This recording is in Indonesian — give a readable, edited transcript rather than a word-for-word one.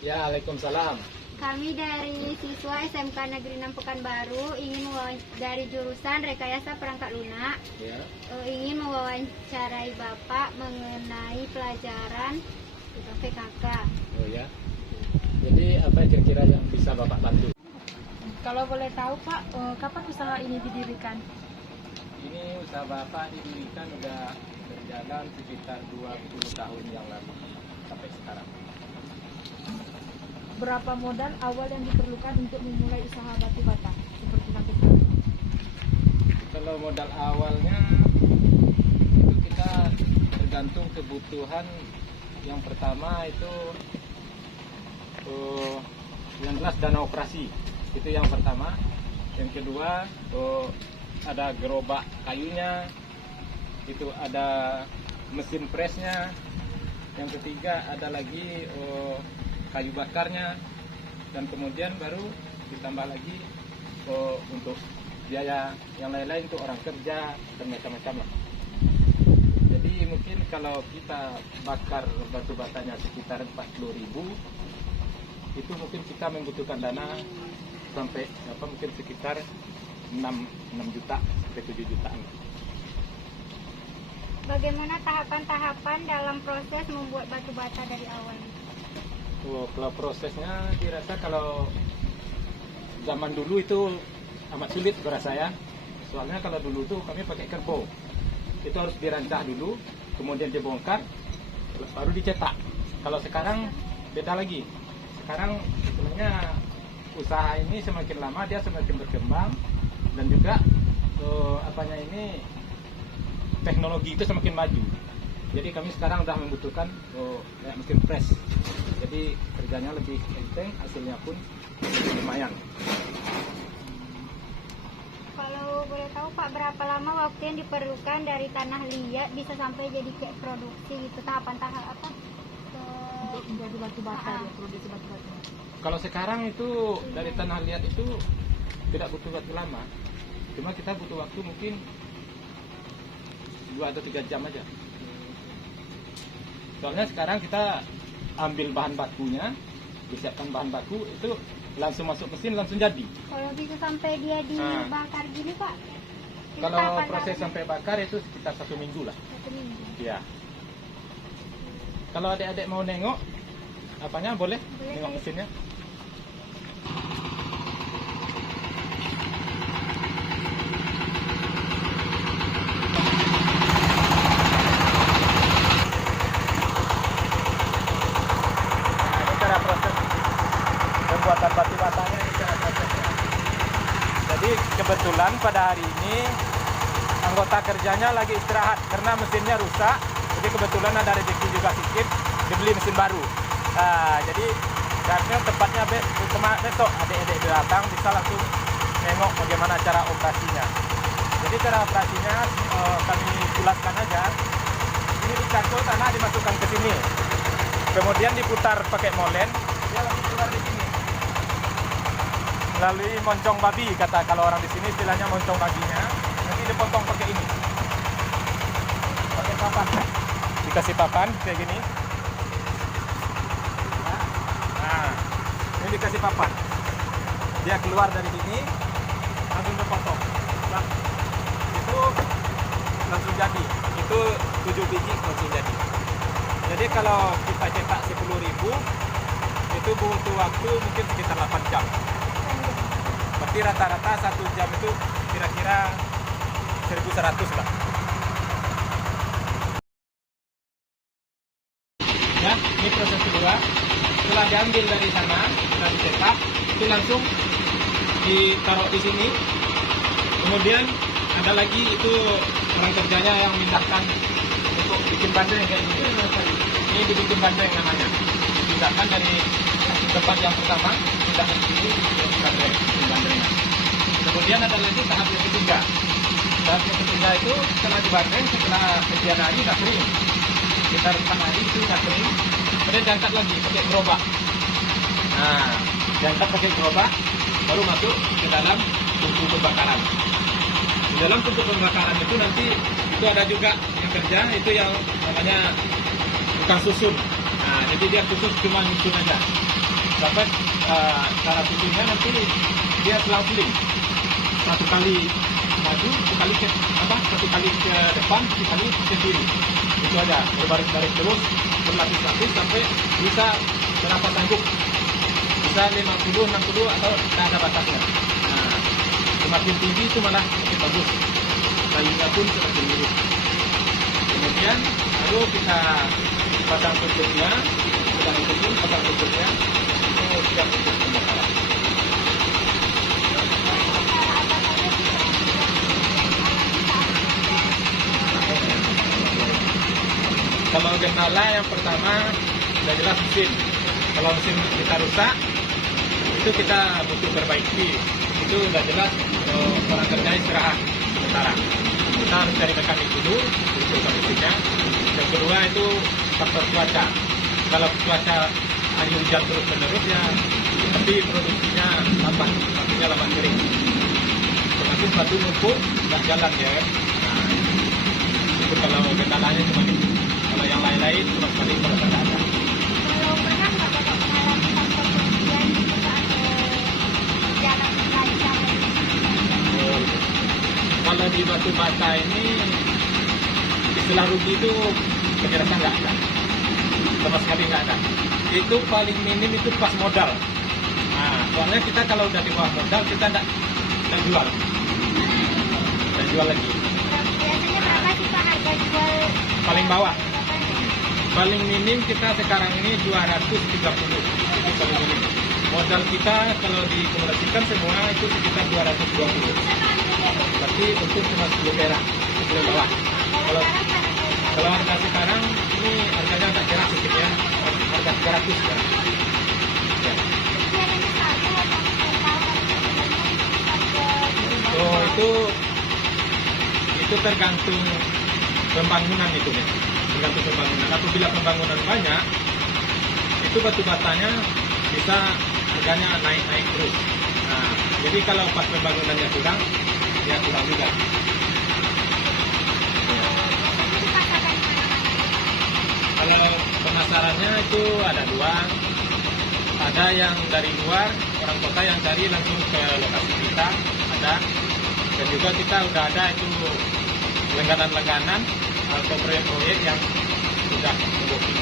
Ya, Waalaikumsalam. Kami dari siswa SMK Negeri 6 Pekanbaru ingin dari jurusan Rekayasa Perangkat Lunak Ya. ingin mewawancarai Bapak mengenai pelajaran PKK. Oh ya. Jadi apa kira-kira yang bisa Bapak bantu? Kalau boleh tahu Pak, kapan usaha ini didirikan? Ini usaha Bapak didirikan udah berjalan sekitar 20 tahun yang lalu sampai sekarang. Berapa modal awal yang diperlukan untuk memulai usaha batu bata seperti sampai sekarang? Kalau modal awalnya itu kita tergantung kebutuhan. Yang pertama itu yang jelas dana operasi, itu yang pertama. Yang kedua ada gerobak kayunya, itu ada mesin presnya. Yang ketiga ada lagi kayu bakarnya, dan kemudian baru ditambah lagi untuk biaya yang lain-lain untuk orang kerja dan macam-macam lah. Jadi mungkin kalau kita bakar batu batanya sekitar 40.000, itu mungkin kita membutuhkan dana sampai mungkin sekitar 6 juta sampai 7 jutaan. Bagaimana tahapan-tahapan dalam proses membuat batu bata dari awal? Kalau prosesnya dirasa kalau zaman dulu itu amat sulit berasa ya. Soalnya kalau dulu tuh kami pakai kerbau. Itu harus dirancang dulu, kemudian dibongkar, baru dicetak. Kalau sekarang beda lagi. Sekarang sebenarnya usaha ini semakin lama dia semakin berkembang, dan juga teknologi itu semakin maju. Jadi kami sekarang sudah membutuhkan mesin press. Jadi kerjanya lebih enteng, hasilnya pun lumayan. Kalau boleh tahu Pak, berapa lama waktu yang diperlukan dari tanah liat bisa sampai jadi kayak produksi gitu, tahapan-tahap apa? Untuk menjadi batu bata, ya, produksi batu bata. Kalau sekarang itu dari tanah liat itu tidak butuh waktu lama. Cuma kita butuh waktu mungkin 2 atau 3 jam aja. Soalnya sekarang kita ambil bahan bakunya, disiapkan bahan baku, itu langsung masuk mesin langsung jadi. Kalau bisa sampai dia dibakar gini Pak? Itu Kalau tahapan proses lainnya? sampai bakar itu sekitar 1 minggu lah. 1 minggu. Ya. Kalau adik-adik mau nengok apanya boleh, Boleh, nengok Kak. mesinnya. Cara proses pembuatan batu batanya, ini cara prosesnya. Jadi kebetulan pada hari ini anggota kerjanya lagi istirahat karena mesinnya rusak. Jadi kebetulan ada rezeki juga sedikit, dibeli mesin baru. Nah, jadi seharusnya tepatnya besok adik-adik datang bisa langsung nengok bagaimana cara operasinya. Jadi cara operasinya kami jelaskan aja. Ini dicangkul tanah, dimasukkan ke sini. Kemudian diputar pakai molen, dia langsung keluar di sini. Melalui moncong babi, kata kalau orang di sini istilahnya moncong babinya. Nanti dipotong pakai ini. Pakai papan. Dikasih papan kayak gini. Nah, ini dikasih papan. Dia keluar dari sini, langsung dipotong. Nah, itu langsung jadi. Itu 7 biji langsung jadi. Jadi kalau kita cetak 10.000, itu butuh waktu mungkin sekitar 8 jam. Berarti rata-rata 1 jam itu kira-kira 1.100 lah. Ya, ini proses kedua. Setelah diambil dari sana, setelah dicetak, itu langsung ditaruh di sini. Kemudian ada lagi itu orang kerjanya yang memindahkan untuk bikin bandeng kayak gini. Ini dibikin bandeng namanya. Pindahkan dari tempat yang pertama, pindahkan ke sini, bikin bandeng. Kemudian ada lagi tahap yang ketiga. Tahap yang ketiga itu setelah dibandeng, setelah sekian hari sudah kering. Sekitar 4 hari itu sudah kering. Kemudian diangkat lagi pakai gerobak. Nah, diangkat pakai gerobak, baru masuk ke dalam tungku pembakaran. Di dalam tungku pembakaran itu nanti itu ada juga yang kerja, itu yang namanya tukang susun. Nah, jadi dia khusus cuma nyusun aja. dapat cara susunnya nanti dia selang seling, satu kali maju, satu kali ke depan, satu kali ke kiri. Itu aja, berbaris-baris terus, berlapis-lapis sampai bisa berapa sanggup. Bisa 50, 60 atau tidak ada batasnya. Nah, semakin tinggi itu malah semakin bagus. Kayunya pun semakin mirip. Kemudian baru kita pasang tutupnya, kita tutupin pasang tutupnya, itu siap untuk pembakaran. Kalau kendala yang pertama sudah jelas mesin. Kalau mesin kita rusak, itu kita butuh perbaiki. Itu sudah jelas orang kerja istirahat sementara. Kita harus cari mekanik dulu untuk mesinnya. Yang kedua itu faktor cuaca. Kalau cuaca hari hujan terus menerus ya seperti produksinya lambat, artinya lambat kering. Semakin batu numpuk nggak jalan ya. Nah, itu kalau kendalanya cuma itu. Kalau yang lain-lain cuma sekali kalau tidak ada. Kalau pernah nggak Bapak mengalami faktor kerugian gitu saat jalan lancar? Kalau di batu bata ini istilah rugi itu penjelasan nggak ada, sama sekali nggak ada. Itu paling minim itu pas modal. Nah, soalnya kita kalau udah di bawah modal kita nggak jual, nggak jual lagi. Biasanya berapa sih Pak harga jual Paling bawah, paling minim kita sekarang ini 230, itu paling minim. Modal kita kalau dikumulasikan semua itu sekitar 220. Berarti untuk cuma 10 perak, 10 bawah. Kalau harga sekarang ini harganya agak cerah sedikit ya, harga 300 sekarang. Ya. Oh itu tergantung pembangunan itu ya, tergantung pembangunan. Apabila pembangunan banyak, itu batu batanya bisa harganya naik terus. Nah, jadi kalau pas pembangunannya kurang, ya kurang juga. Kalau pemasarannya itu ada dua, ada yang dari luar, orang kota yang cari langsung ke lokasi kita, ada, dan juga kita udah ada itu langganan-langganan atau proyek-proyek yang sudah membooking.